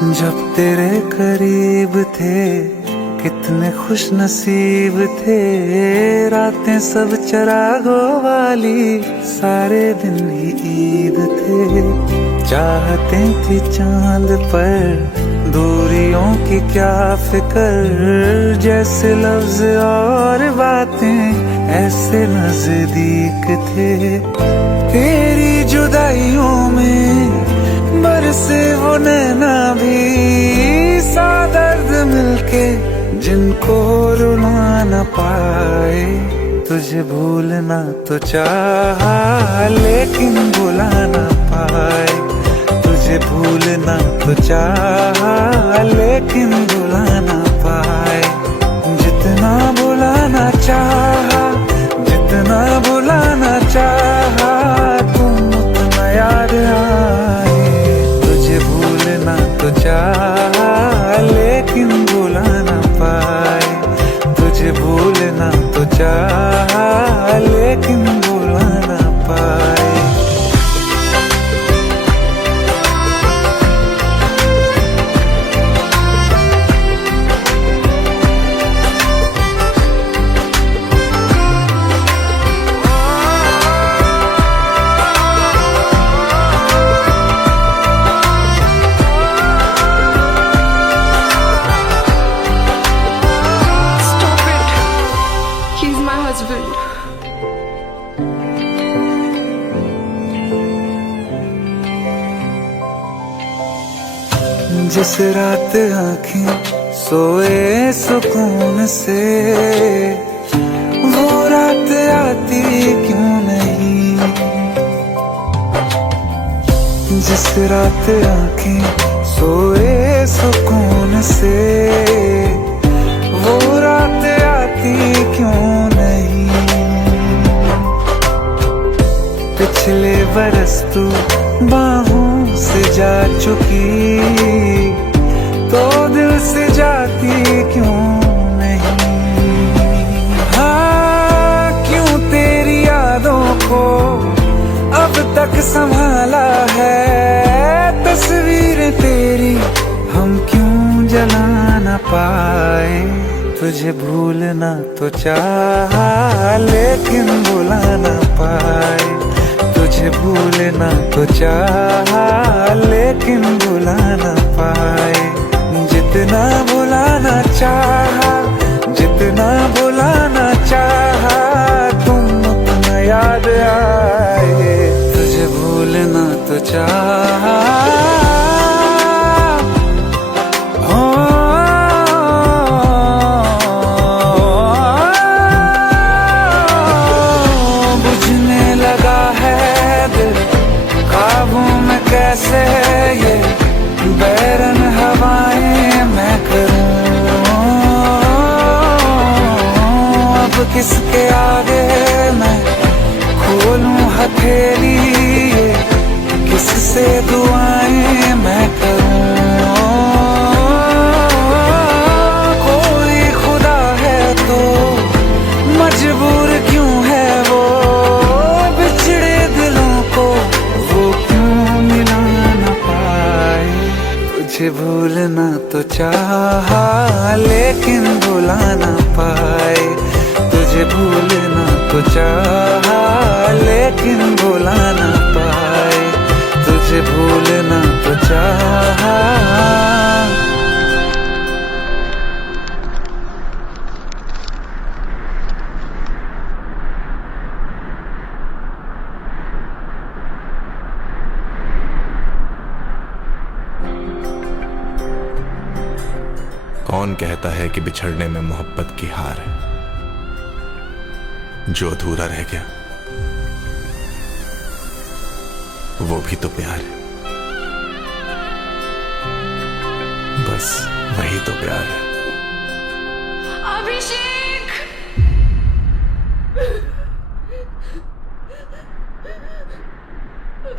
जब तेरे करीब थे कितने खुश नसीब थे, रातें सब चरागों वाली, सारे दिन ही ईद थे। चाहते थी चांद पर दूरियों की क्या फिक्र, जैसे लफ्ज और बातें ऐसे नजदीक थे। तेरी जुदाइयों में बरसे वो नैना भी, सा दर्द मिलके जिनको रुला न पाए। तुझे भूलना तो चाहा लेकिन भुला न पाए, तुझे भूलना तो चाहा लेकिन भुला न पाए। जितना भुलाना चाहा, जितना भुलाना चाहा, तुम उतना याद आए। तुझे भूलना तो चाहा लेकिन भुला न पाए, तुझे भूलना तो चाहा लेकिन भुला न पाए। जिस रात आँखें सोए सुकून से, वो रात आती क्यों नहीं। जिस रात आँखें सोए सुकून से, वो रात आती क्यों नहीं। पिछले बरस तू बाहों से जा चुकी, तो दिल से जाती क्यों नहीं। हाँ, क्यों तेरी यादों को अब तक संभाला है, तस्वीर तेरी हम क्यों जला न पाए। तुझे भूलना तो चाहा लेकिन भुला न पाए, तुझे भूलना तो चाहा लेकिन भुला न पाए। जितना भुलाना चाहा, जितना भुलाना चाहा, तुम उतना याद आए। तुझे भूलना तो चाहा, बुझने लगा है दिल काबू में कैसे, ये बैरन हवाएं मैं करूं। अब किसके आगे मैं खोलूं हथेली, किससे दुआएं मैं करूं। कोई खुदा है तो मजबूर क्यों है वो, बिछड़े दिलों को वो क्यों मिला न पाए। तुझे भूलना तो चाहा लेकिन भुला न पाए, तुझे भूलना तो चाहा लेकिन भुला न पाए, तुझे भूलना तो चाहा। कौन कहता है कि बिछड़ने में मोहब्बत की हार है। जो अधूरा रह गया वो भी तो प्यार है, बस वही तो प्यार है। अभिषेक,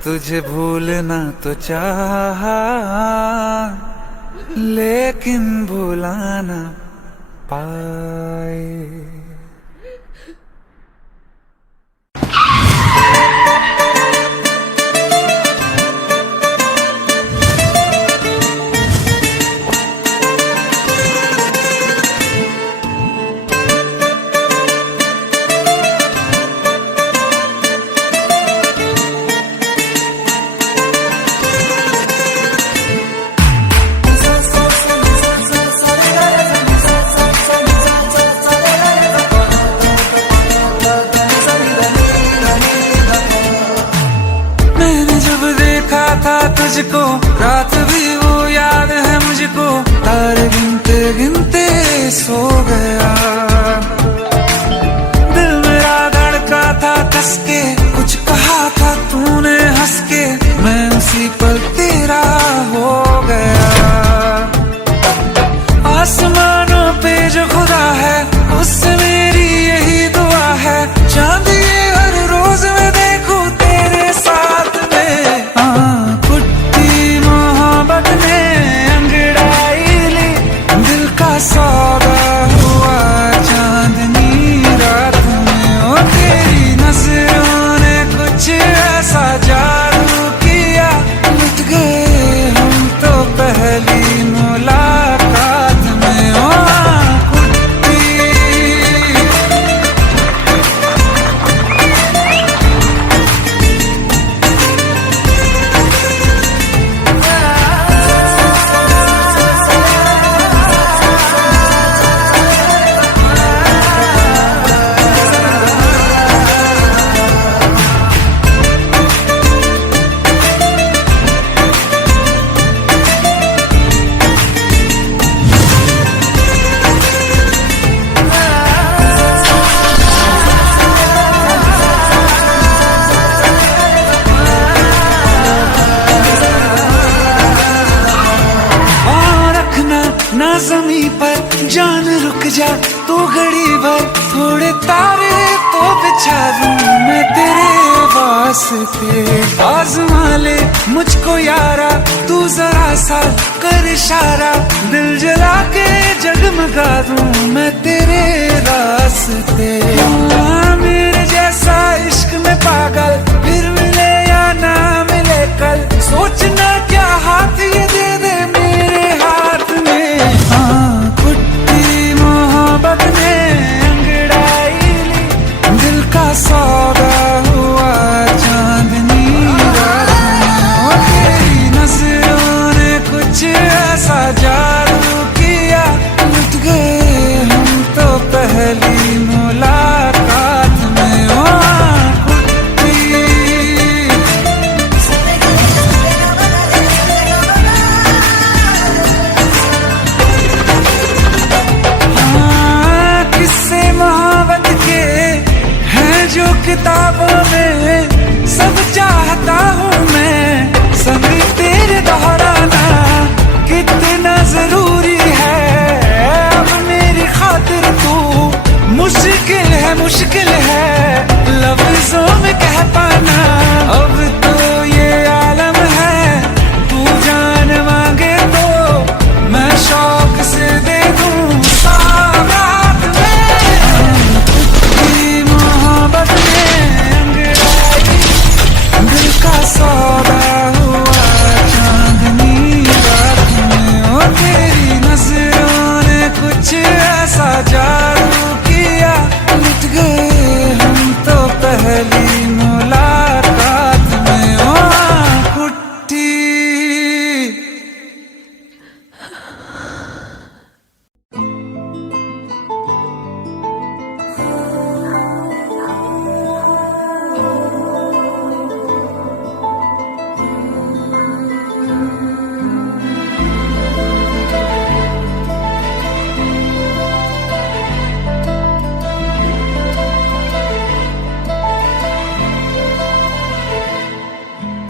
तुझे भूलना तो चाहा लेकिन भुला न पाए। गिनते सो गया। दिल मेरा धड़का था कस के, कुछ कहा था तूने हंस के, मैं उसी पल तेरा हो गया। आसमानों पे जो खुदा है उससे मेरी यही दुआ है, चांद ये हर रोज मैं देखूं तेरे साथ में। कुट्टी मोहब्बत ने अंगड़ाई ली, दिल का सौदा हुआ चांदनी रात में। ओ तेरी नजरों ने कुछ ऐसा जादू किया, लुट गए हम तो पहली मुलाकात में। ओ कुट्टी ना ज़मीं पर जान रुक जा तू घड़ी भर, थोड़े तारे तो बिछा दूं मैं तेरे वास्ते। आज़मा ले मुझको यारा तू जरा सा कर इशारा, दिल जला के जगमगा दूं मैं तेरे रास्ते। मेरे जैसा इश्क में पागल फिर मिले या ना मिले कल, सोचना क्या हाथ ये दे दे मेरे हाथ में। कुट्टी मोहब्बत ने अंगड़ाई ली, दिल का सौदा हुआ चांदनी रात में। ओ तेरी नजरों ने कुछ ऐसा जादू किया, लुट गए हम तो पहली मुलाकात में। ओ किताबों में सब चाहता हूँ मैं, संग तेरे दोहराना कितना जरूरी है। अब मेरी खातिर तू मुश्किल है लफ्जों में कह पाना। अब तो ये आलम है, तू जान मांगे तो मैं शौक से दे दूँ सौगात में। कुट्टी मोहब्बत दिल का सौदा हुआ चांदनी रात में। ओ तेरी नजरों ने कुछ ऐसा जादू किया, लुट गए हम तो पहली मुलाकात में। ओ कुट्टी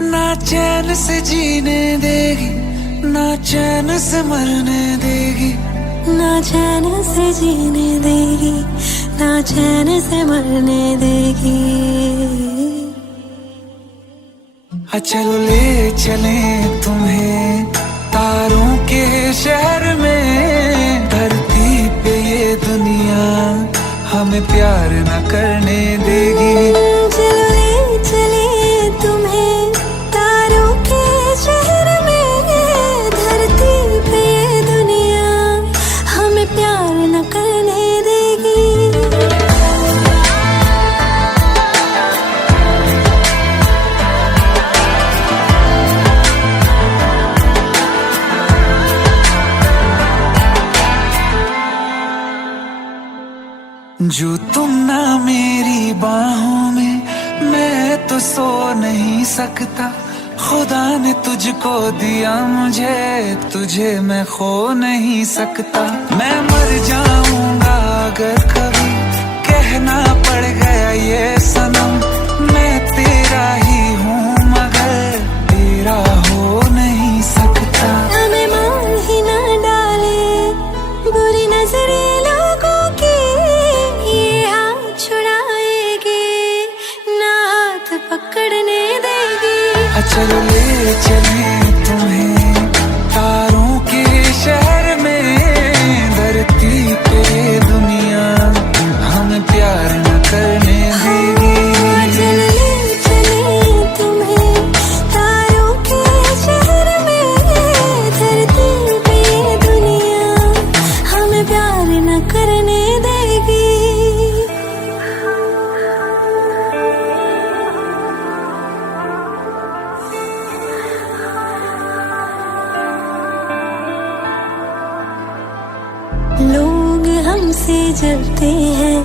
ना चैन से जीने देगी, ना चैन से मरने देगी, ना चैन से जीने देगी, ना चैन से मरने देगी। चलो ले चले तुम्हें तारों के शहर में, धरती पे ये दुनिया हमें प्यार न करने देगी। चलो ले चले तुम्हें तारों के शहर में, धरती पे ये दुनिया हमें प्यार न करने देगी। जो तुम ना मेरी बाहों में, मैं तो सो नहीं सकता। खुदा ने तुझको दिया मुझे, तुझे मैं खो नहीं सकता। मैं मर जाऊंगा अगर कभी कहना पड़ गया ये सनम, मैं तेरा ही हूँ मगर तेरा हो नहीं सकता। हमें मान ही ना डाले बुरी नजरे लोगों की, ये हाथ छुड़ाएगी ना हाथ पकड़ने देगी। चलो ले चले तुम्हें तारों के शहर में, धरती पे दुनिया हमें प्यार न करने देगी। चलो ले चले तुम्हें तारों के शहर में, धरती पे दुनिया हमें प्यार न करने देगी। लोग हमसे जलते हैं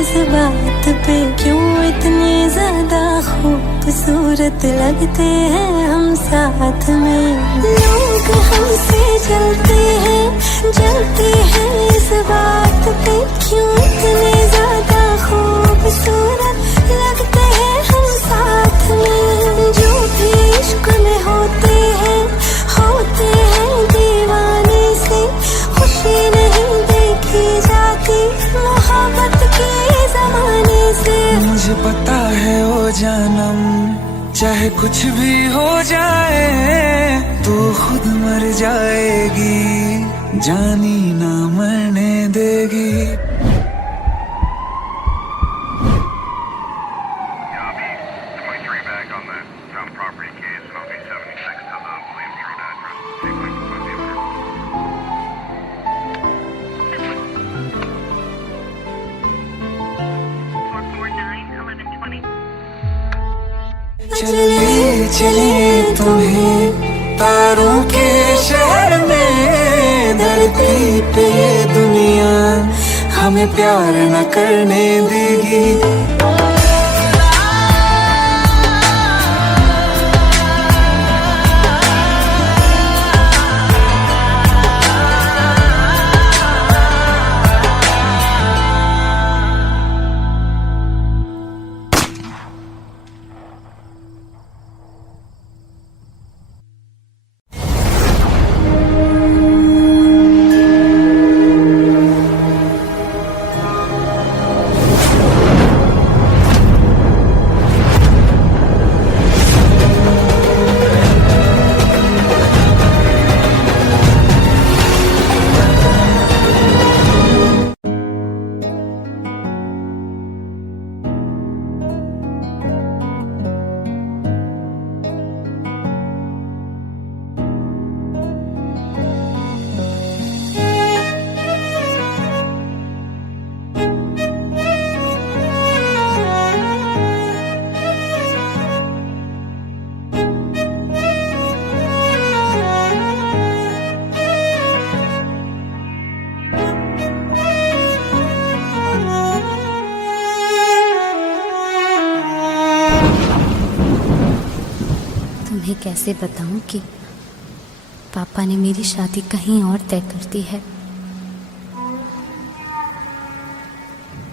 इस बात पे, क्यों इतने ज्यादा खूबसूरत लगते हैं हम साथ में। लोग हमसे जलते हैं इस बात पे, क्यों इतने ज्यादा खूबसूरत लगते हैं हम साथ में। जो भी इश्क में होते हैं दीवाने से, खुशी नहीं देखी जाती मोहब्बत के जमाने से। मुझे पता है ओ जानम, चाहे कुछ भी हो जाए तू खुद मर जाएगी, जानी ना मरने देगी। चले चले तुम्हें तारों के शहर में, धरती पे दुनिया हमें प्यार न करने देगी। तुम्हें कैसे बताऊं कि पापा ने मेरी शादी कहीं और तय कर दी है।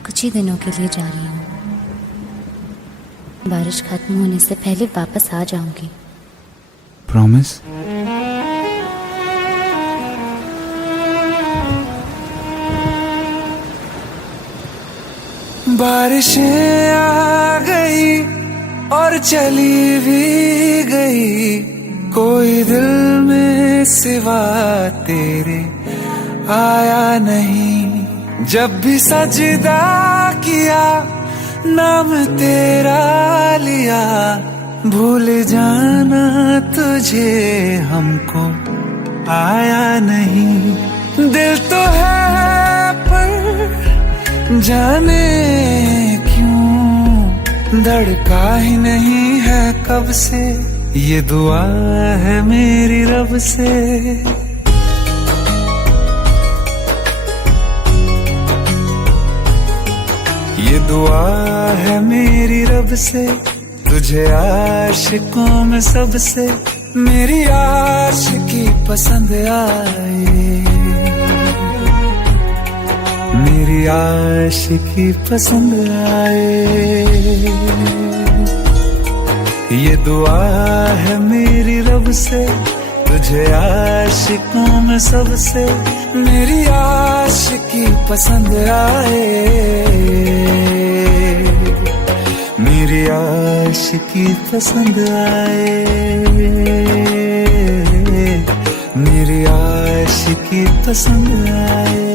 कुछ ही दिनों के लिए जा रही हूँ, बारिश खत्म होने से पहले वापस आ जाऊंगी। प्रॉमिस? बारिशें आ गई और चली भी गई, कोई दिल में सिवा तेरे आया नहीं। जब भी सजदा किया नाम तेरा लिया, भूल जाना तुझे हमको आया नहीं। दिल तो है पर जाने क्यों धड़का ही नहीं है कब से, ये दुआ है मेरी रब से। ये दुआ है मेरी रब से, तुझे आशिकों में सबसे मेरी आशिकी पसंद आए, मेरी आशिकी पसंद आए। ये दुआ है मेरी रब से, तुझे आशिकों में सबसे मेरी आशिकी पसंद आए, मेरी आशिकी पसंद आए, मेरी आशिकी पसंद आए।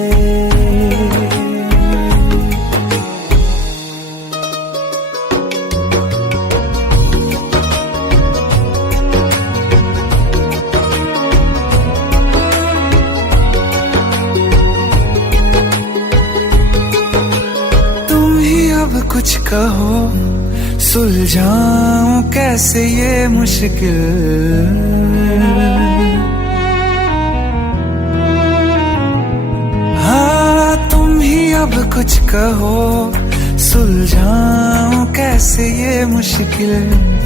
कुछ कहो सुलझाऊं कैसे ये मुश्किल, हाँ तुम ही अब कुछ कहो सुलझाऊं कैसे ये मुश्किल।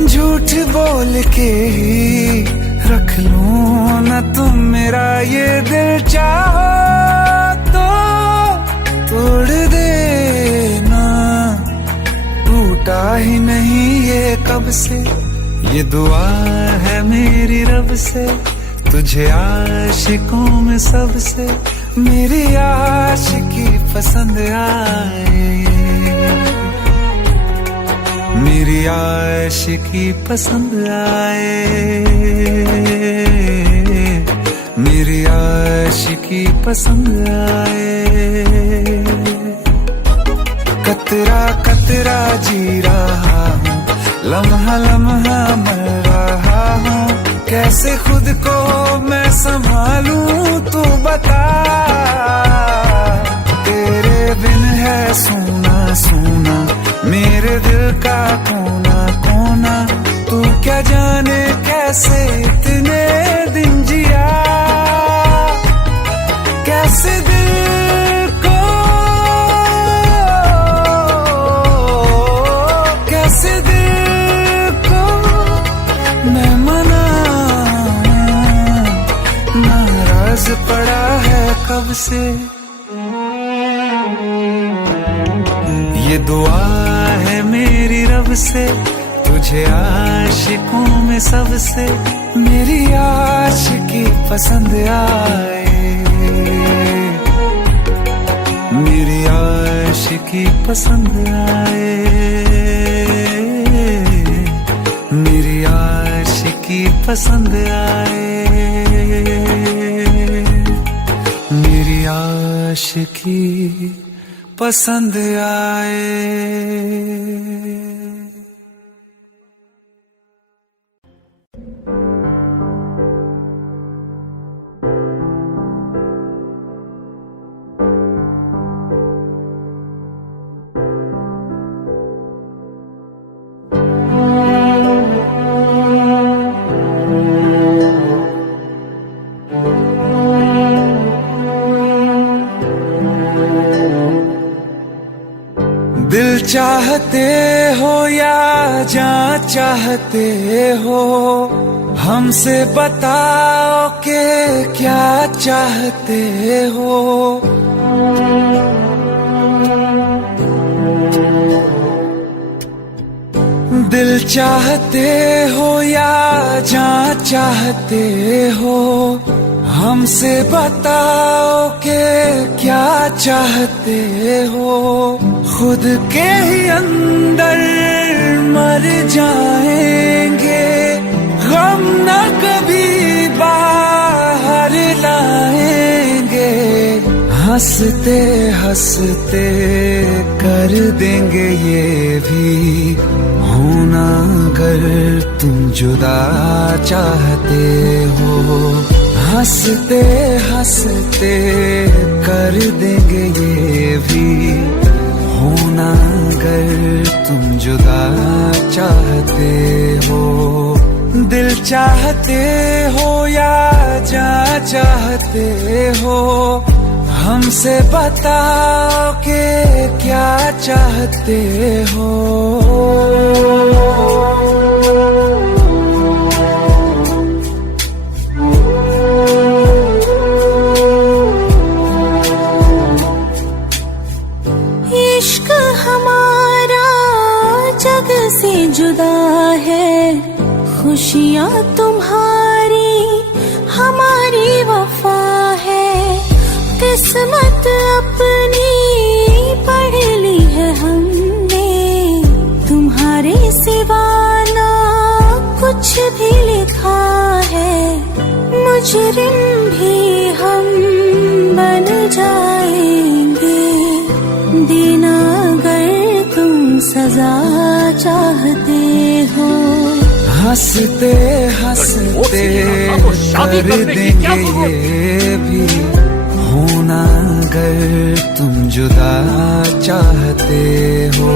झूठ बोल के ही रख लूं ना तुम मेरा ये दिल, चाहो तो तोड़ देना, टूटा ही नहीं ये कब से। ये दुआ है मेरी रब से, तुझे आशिकों में सबसे मेरी आशिकी पसंद आए, मेरी आशिकी पसंद आए, मेरी आशिकी पसंद आए। कतरा कतरा जी रहा हूँ, लम्हा लम्हा मर रहा हूँ, कैसे खुद को मैं संभालूं तू बता। तेरे बिन है सूना सूना मेरे दिल का कोना कोना, तू क्या जाने कैसे इतने दिन जिया, कैसे दिल को कैसे दिल को मैं मनाऊं, नाराज पड़ा है कब से। ये दुआ है मेरी रब से, तुझे आशिकों में सबसे मेरी आशिकी पसंद आए, मेरी आशिकी पसंद आए, मेरी आशिकी पसंद आए, मेरी आशिकी पसंद आए। दिल चाहते हो या जान चाहते हो, हमसे बताओ कि क्या चाहते हो। दिल चाहते हो या जान चाहते हो, हमसे बताओ कि क्या चाहते हो। खुद के ही अंदर मर जाएंगे, गम न कभी बाहर लाएंगे, हंसते हंसते कर देंगे ये भी होना अगर तुम जुदा चाहते हो। हंसते हंसते कर देंगे ये भी होना अगर तुम जुदा चाहते हो। दिल चाहते हो या जान चाहते हो, हमसे बताओ कि क्या चाहते हो। इश्क हमारा जग से जुदा है, खुशियाँ तुम्हारी हमारी वफा है। किस्मत अपनी पढ़ ली है हमने, तुम्हारे सिवा ना कुछ भी लिखा है। मुजरिम भी हम बन जाएंगे, देना अगर तुम सजा चाहते हो। हंसते हंसते कर देंगे ये भी, होना अगर तुम जुदा चाहते हो।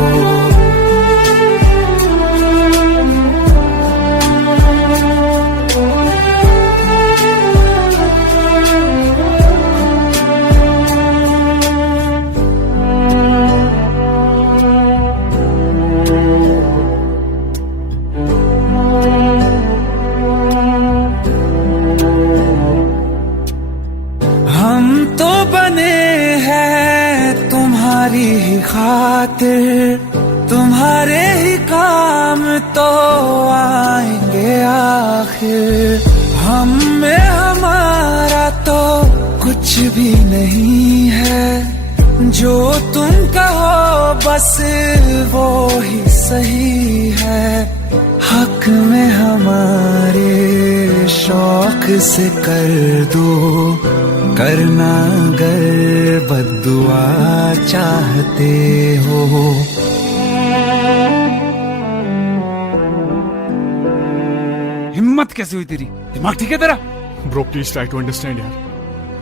हम तो बने हैं तुम्हारी ही खातिर, तुम्हारे ही काम तो आएंगे आखिर। हम में हमारा तो कुछ भी नहीं है, जो तुम कहो बस वो ही सही है। हक में हमारे शौक से कर दो, करना अगर बद्दुआ चाहते हो। हिम्मत कैसे हुई तेरी? दिमाग ठीक है तेरा? Bro please try to understand यार।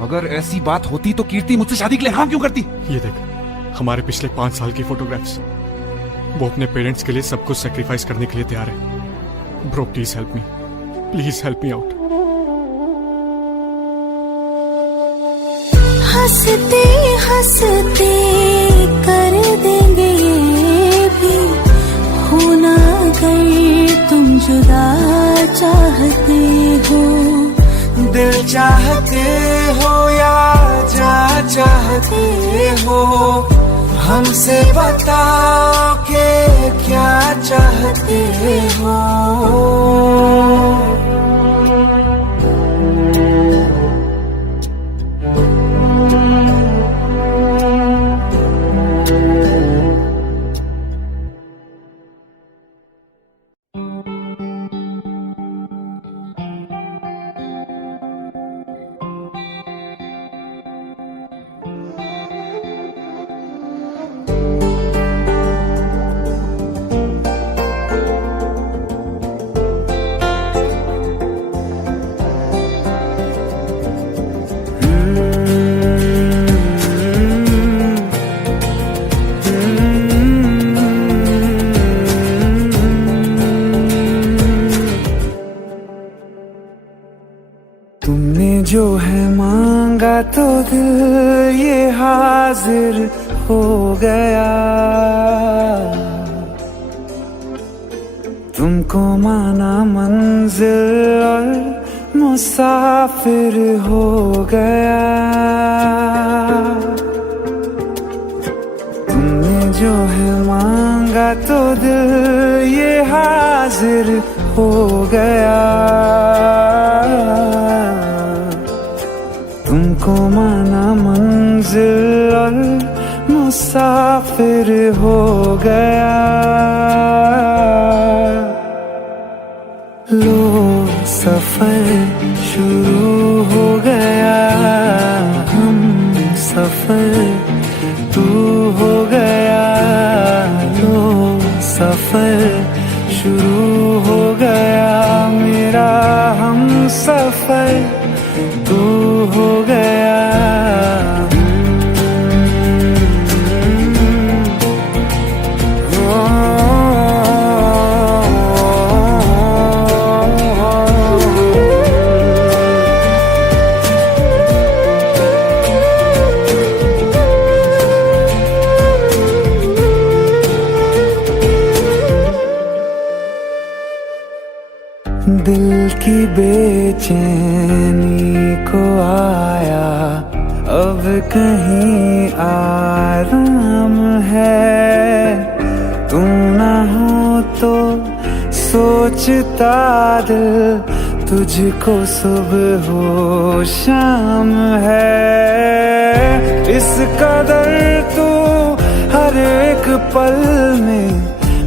अगर ऐसी बात होती तो कीर्ति मुझसे शादी के लिए हाँ क्यों करती? ये देख, हमारे पिछले 5 साल की फोटोग्राफ्स, वो अपने पेरेंट्स के लिए सब कुछ सेक्रीफाइस करने के लिए तैयार है। Bro please help me, please help me out. हंसते हंसते कर देंगे ये भी, होना अगर तुम जुदा चाहते हो। दिल चाहते हो या जा चाहते हो, हमसे बताओ कि क्या चाहते हो। तुमने जो है मांगा तो दिल ये हाजिर हो गया। तुमको माना मंजिल और मुसाफिर हो गया। तुमने जो है मांगा तो दिल ये हाजिर हो गया। तुमको माना मंजिल और मुसाफिर हो गया। लो सफर शुरू हो गया, हम सफर तू हो गया। लो सफर शुरू हो गया, मेरा हम सफर तू हो गया। बेचैनी को आया, अब कहीं आराम है। तू ना हो तो सोचता दिल, तुझको सुबह हो शाम है। इस कदर तू हर एक पल में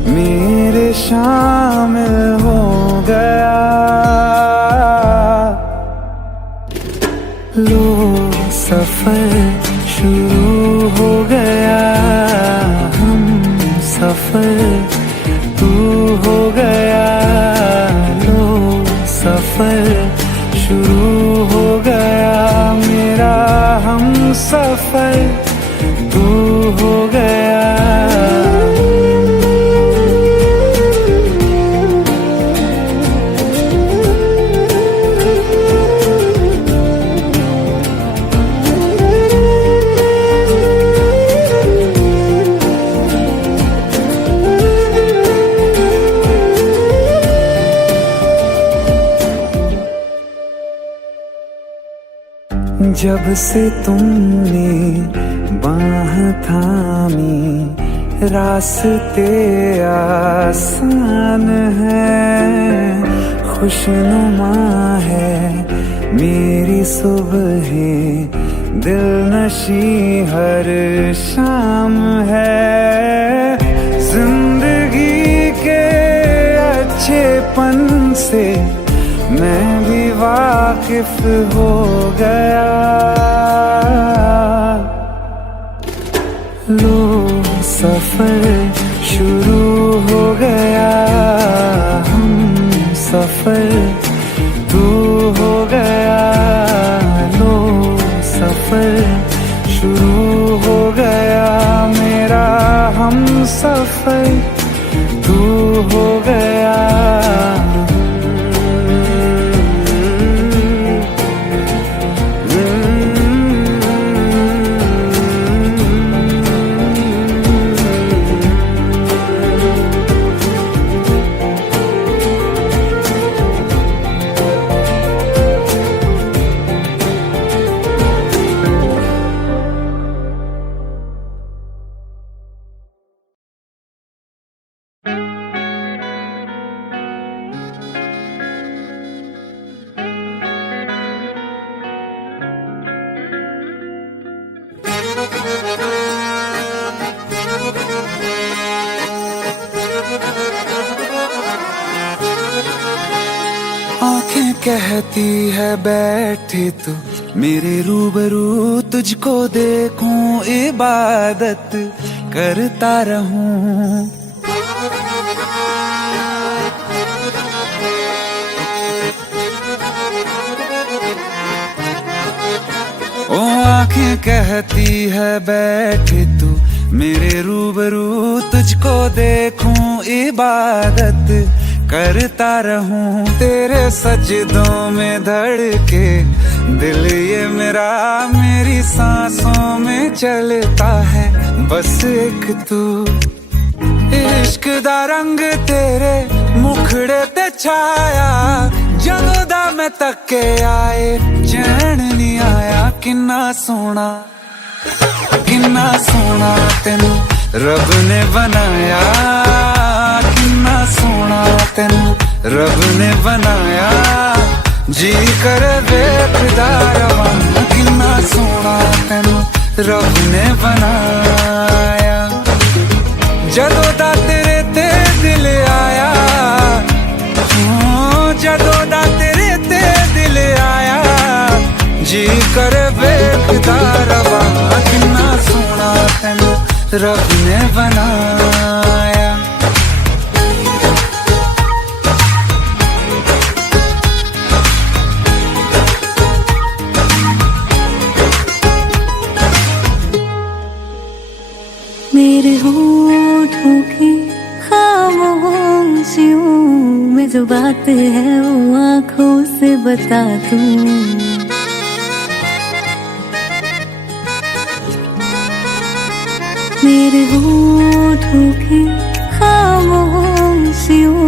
मेरे शामिल हो गया। लो सफर शुरू हो गया, हम सफर तू हो गया। लो सफर शुरू हो गया, मेरा हम सफर तू हो गया। जब से तुमने बाह थामी, रास्ते आसान है। खुशनुमा है मेरी सुबह, दिल नशी हर शाम है। जिंदगी के अच्छेपन से मैं भी वाकिफ हो गया। लो सफर शुरू हो गया, हम सफर तू हो गया। लो सफर शुरू हो गया, मेरा हम सफर तू हो गया। आंखें कहती है बैठे तू मेरे रूबरू, तुझको देखूं इबादत करता रहूं। ओ आंखें कहती है बैठे तू मेरे रूबरू, तुझको देखूं इबादत करता रहूं। तेरे सजदों में धड़के दिल ये मेरा, मेरी सांसों में चलता है बस एक तू। इश्क दा रंग तेरे मुखड़े ते छाया, जदों दा मैं तके आए चैन नहीं आया। किन्ना सोना तेनू रब ने बनाया, किन्ना सोना तेनू रब ने बनाया। जी कर वेखदा रवां, किन्ना सोना तेनू रब ने बनाया। जदों दा तेरे ते दिल आया, जदों दा तेरे ते दिल आया। जी कर वेखदा रवां, किन्ना सोना तेनू रब ने बनाया। मेरे होठों की खामोशियों में जो बात है वो आँखों से बता दूं। मेरे होठों की खामोशियों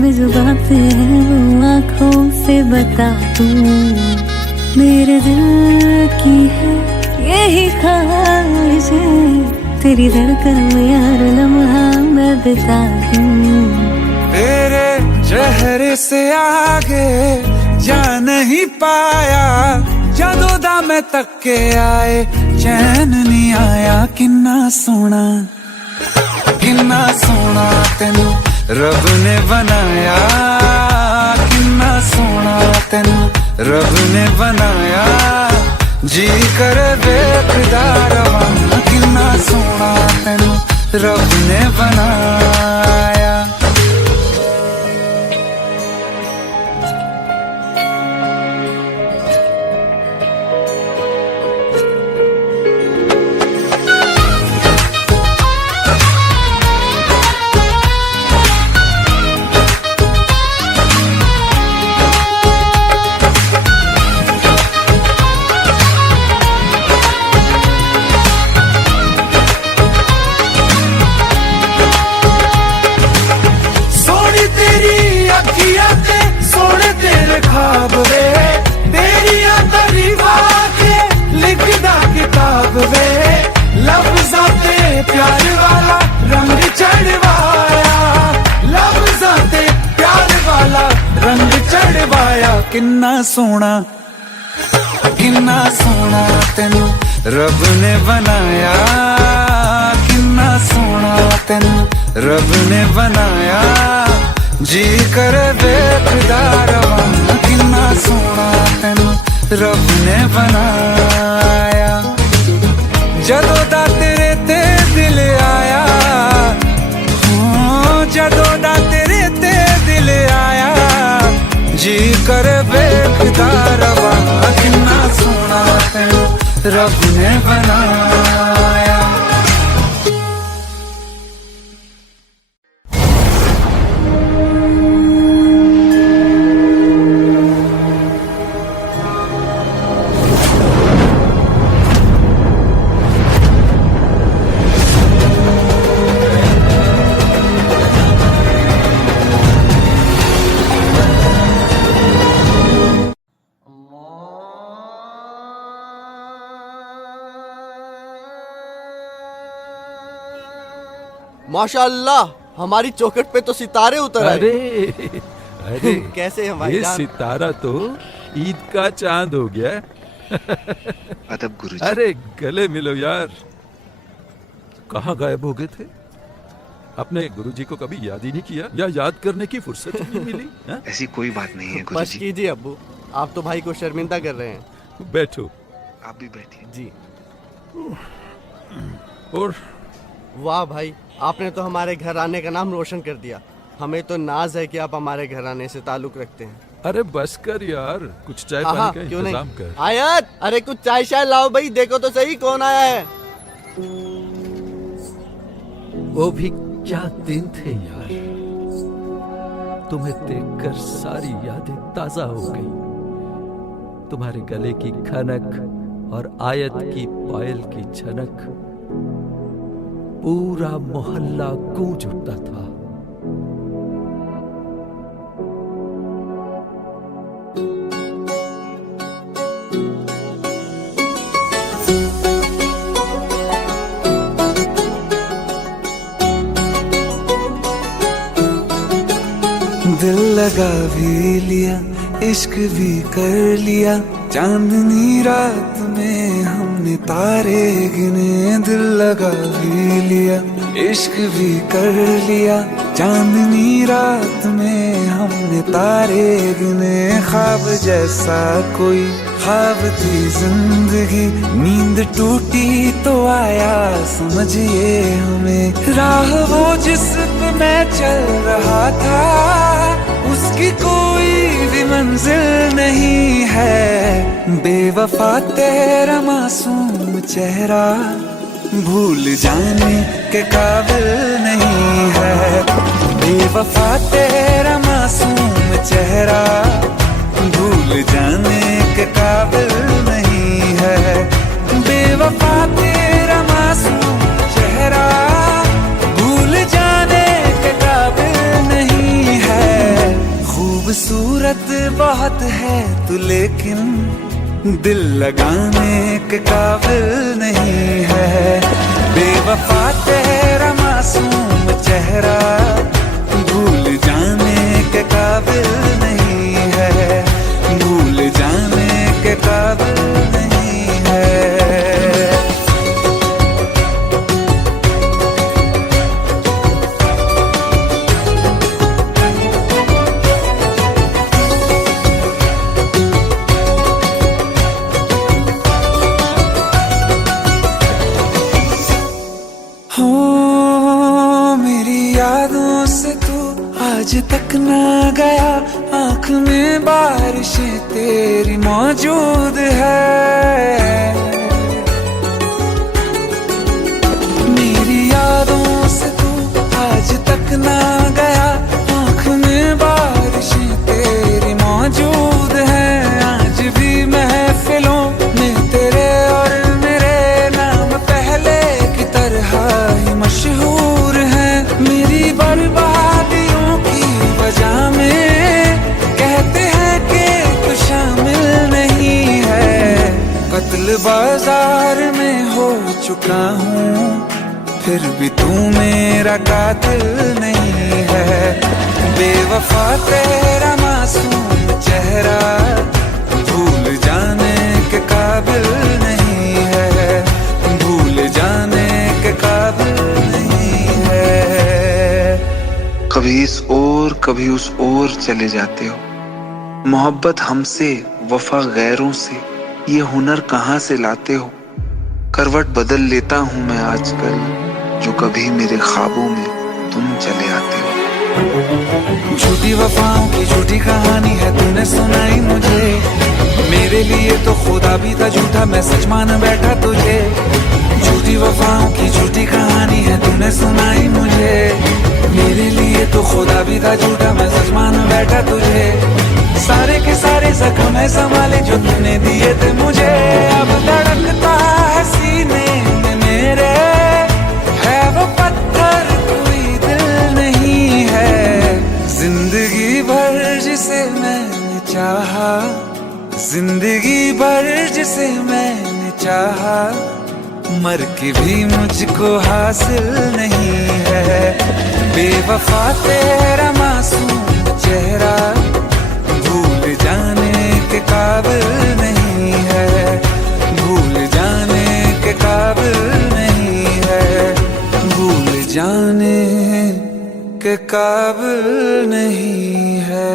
में जो बात बातें हैं वो आँखों से बता दूं, मेरे दिल की है यही ख्वाहिश है, तेरी धड़कन में यार लम्हा मैं बिता दूं। तेरे चेहरे से आगे जा नहीं पाया, जदों मैं तक के आए चैन नहीं आया। किन्ना सोना तेनू रब ने बनाया, किन्ना सोना तेनू रब ने बनाया, जी कर देखदा रवां। किन्ना सोना तेनू रब ने बनाया। प्यार वाला रंग चढ़वाया, लफ्ज़ां ते प्यार वाला रंग चढ़वाया। किन्ना सोना तेनू रब ने बनाया, किन्ना सोना तेनू रब ने बनाया, जी कर देखदा रवां। किन्ना सोना तेनू रब ने बनाया। जदों दा तेरे ते दिल आया, जदों दा तेरे ते दिल आया, जी कर देखदा रवां। किन्ना सोना तेनू रब ने बनाया। माशाअल्लाह, हमारी चौखट पे तो सितारे उतर आए। अरे कैसे हैं भाई ये जान? सितारा तो ईद का चांद हो गया। अदब गुरुजी। अरे गले मिलो यार, कहाँ गायब हो गए थे? अपने गुरुजी को कभी याद ही नहीं किया, या याद करने की फुर्सत ही नहीं मिली? ऐसी कोई बात नहीं है बस गुरुजी। कीजिए अब्बू, आप तो भाई को शर्मिंदा कर रहे हैं। बैठो। आप भी बैठिए जी। और वाह भाई, आपने तो हमारे घर आने का नाम रोशन कर दिया। हमें तो नाज है कि आप हमारे घर आने से ताल्लुक रखते हैं। अरे बस कर यार, कुछ चाय हाँ, पानी का क्यों इंतजाम नहीं? कर। आयत, अरे कुछ चाय शाय लाओ भाई, देखो तो सही कौन आया है। वो भी क्या दिन थे यार, तुम्हें देखकर सारी यादें ताजा हो गई। तुम्हारे गले की खनक और आयत की पायल की छनक, पूरा मोहल्ला गूंज उठता था। दिल लगा भी लिया, इश्क भी कर लिया, चांदनी रात में हमने तारे गिने। दिल लगा भी लिया, इश्क भी कर लिया, चांदनी रात में हमने तारे गिने। ख्वाब जैसा कोई ख्वाब थी जिंदगी, नींद टूटी तो आया समझिए हमें। राह वो जिस पे मैं चल रहा था, उसकी कोई भी मंजिल नहीं है। बेवफा तेरा मासूम चेहरा भूल जाने के काबिल नहीं है। बेवफा तेरा मासूम चेहरा भूल जाने के काबिल नहीं है। बेवफा तेरा मासूम चेहरा भूल जाने के काबिल नहीं है। बात है तू लेकिन दिल लगाने के काबिल नहीं है। बेवफा तेरा मासूम चेहरा भूल जाने के काबिल नहीं है, भूल जाने के काबिल नहीं है। हो मेरी यादों से तू आज तक ना गया, आँख में बारिशें तेरी मौजूद है। मेरी यादों से तू आज तक ना गया, आँख में बारिशें तेरी मौजूद है। आज भी महफिलों में तेरे और मेरे नाम पहले की तरह ही मशहूर है। मेरी बर्बादियों की वजह में कहते हैं कि तू शामिल नहीं है। कत्ल बाजार में हो चुका हूँ, फिर भी तू मेरा कातिल नहीं है। बेवफा तेरा मासूम चेहरा भूल जाने के काबिल नहीं है, भूल जाने के काबिल नहीं है। कभी इस ओर कभी उस ओर चले जाते हो। मोहब्बत हमसे, वफा गैरों से, ये हुनर कहाँ से लाते हो। करवट बदल लेता हूँ मैं आजकल, जो कभी मेरे ख्वाबों में तुम चले आते हो। झूठी वफाओं की झूठी कहानी है तूने सुनाई मुझे। मेरे लिए तो खुदा भी था झूठा, मैं सच मान बैठा तुझे। झूठी वफाओं की झूठी कहानी है तूने सुनाई मुझे। मेरे लिए तो खुदा भी था झूठा, मैं सच मान बैठा तुझे। सारे के सारे जख्म है संभाले जो तूने दिए थे मुझे। अब धड़कता है सीने में मेरे, है वो पत्थर कोई दिल नहीं है। जिंदगी भर जिसे मैंने चाहा, जिंदगी भर जिसे मैंने चाहा, मर के भी मुझको हासिल नहीं है। बेवफा तेरा मासूम चेहरा भूल जाने के काबिल नहीं है, भूल जाने के काबिल नहीं है, भूल जाने के काबिल नहीं है।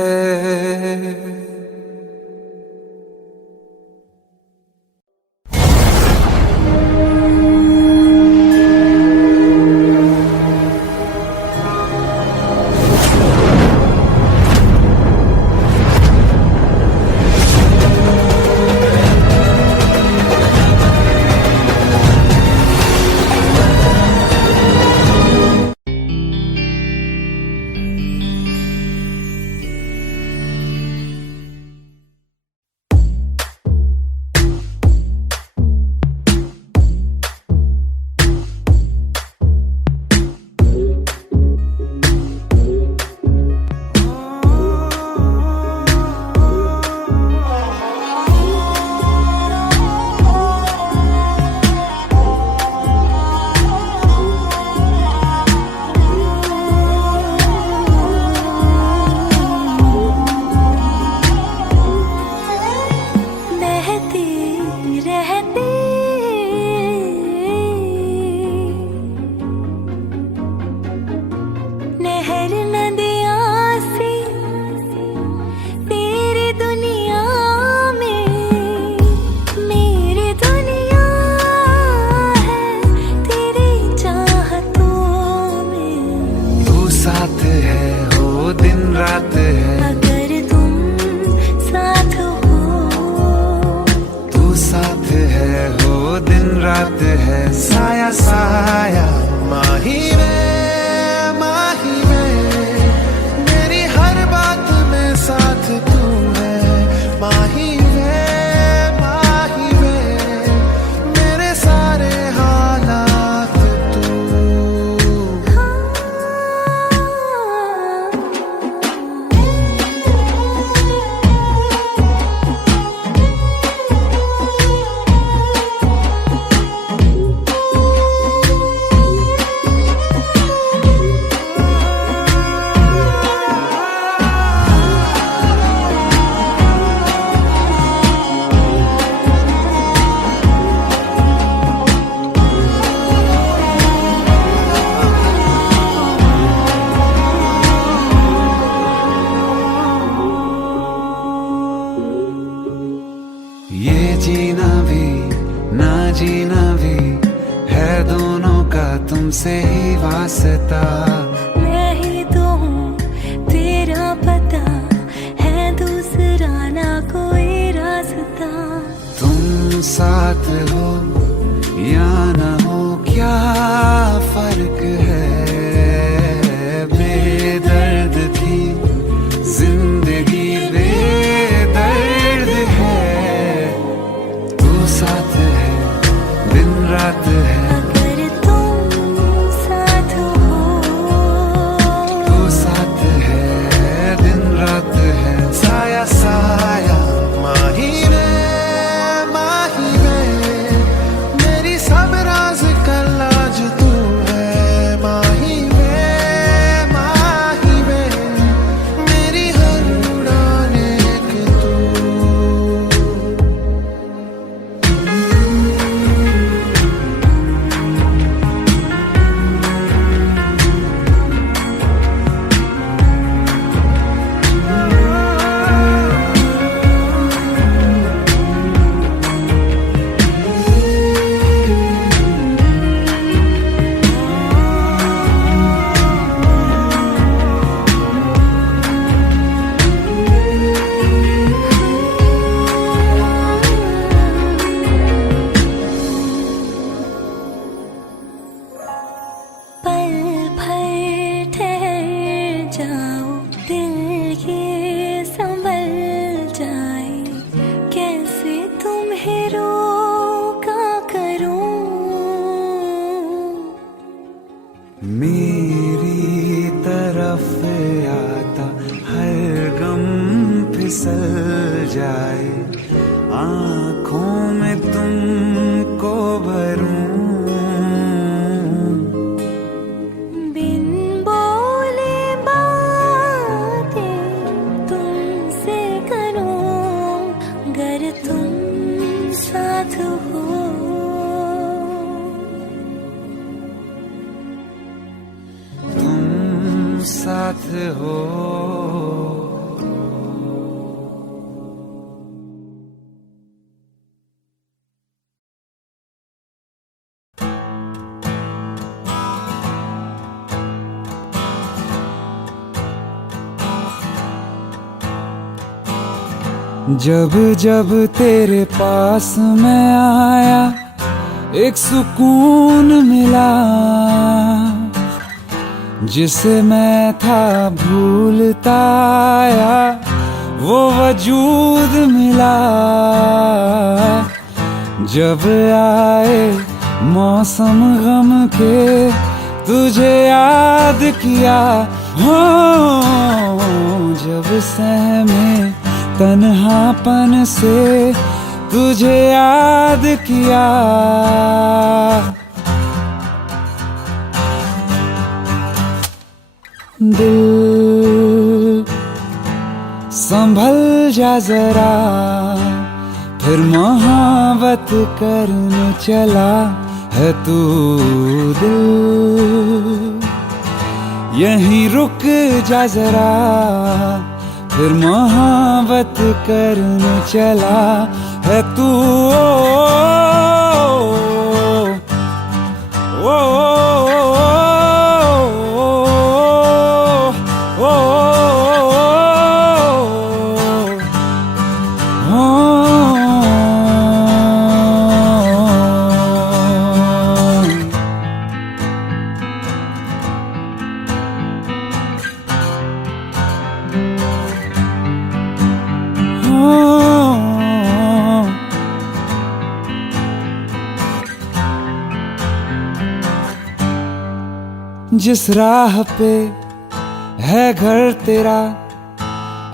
जीना भी ना जीना भी है दोनों का तुमसे ही वास्ता। मैं ही तो हूँ तेरा पता, है दूसरा ना कोई रास्ता। तुम साथ हो या ना हो क्या फर्क है, बेदर्द थी जिंदगी बेदर्द है। तू साथ है दिन रात है, अगर तुम साथ हो, तू साथ है दिन रात है। साया साया माही रे माही रे, मेरी सब राज का लाज तू है। माही रे माही रे, मेरी हर उड़ान एक तू। पल भर ठहर जाओ, दिल ये संभल जाए। कैसे तुम्हें रोका करूं, मेरी तरफ आता हर गम फिसल जाए। आँखों में तुमको भरूं, बिन बोले बातें तुमसे करूं, गर तुम साथ हो। तुम साथ हो। जब जब तेरे पास मैं आया, एक सुकून मिला जिसे मैं था भूलता आया, वो वजूद मिला। जब आए मौसम गम के, तुझे याद किया हो। जब सहमे तन्हापन से, तुझे याद किया। दिल संभल जा जरा, फिर मोहब्बत करने चला है तू। दिल यहीं रुक जा जरा, फिर मोहब्बत करने चला है तू। ओ, जिस राह पे है घर तेरा,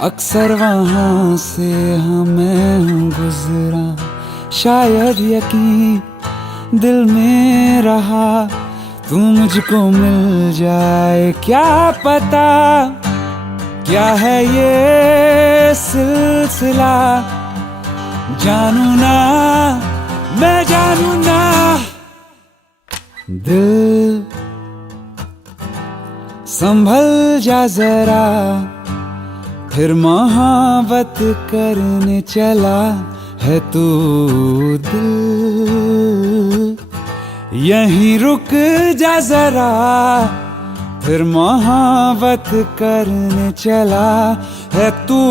अक्सर वहां से हमें गुजरा। शायद यकीन दिल में रहा, तू मुझको मिल जाए। क्या पता क्या है ये सिलसिला, जानू ना मैं जानू ना। दिल संभल जा जरा, फिर मोहब्बत करने चला है तू दिल, यहीं रुक जा जरा, फिर मोहब्बत करने चला है तू।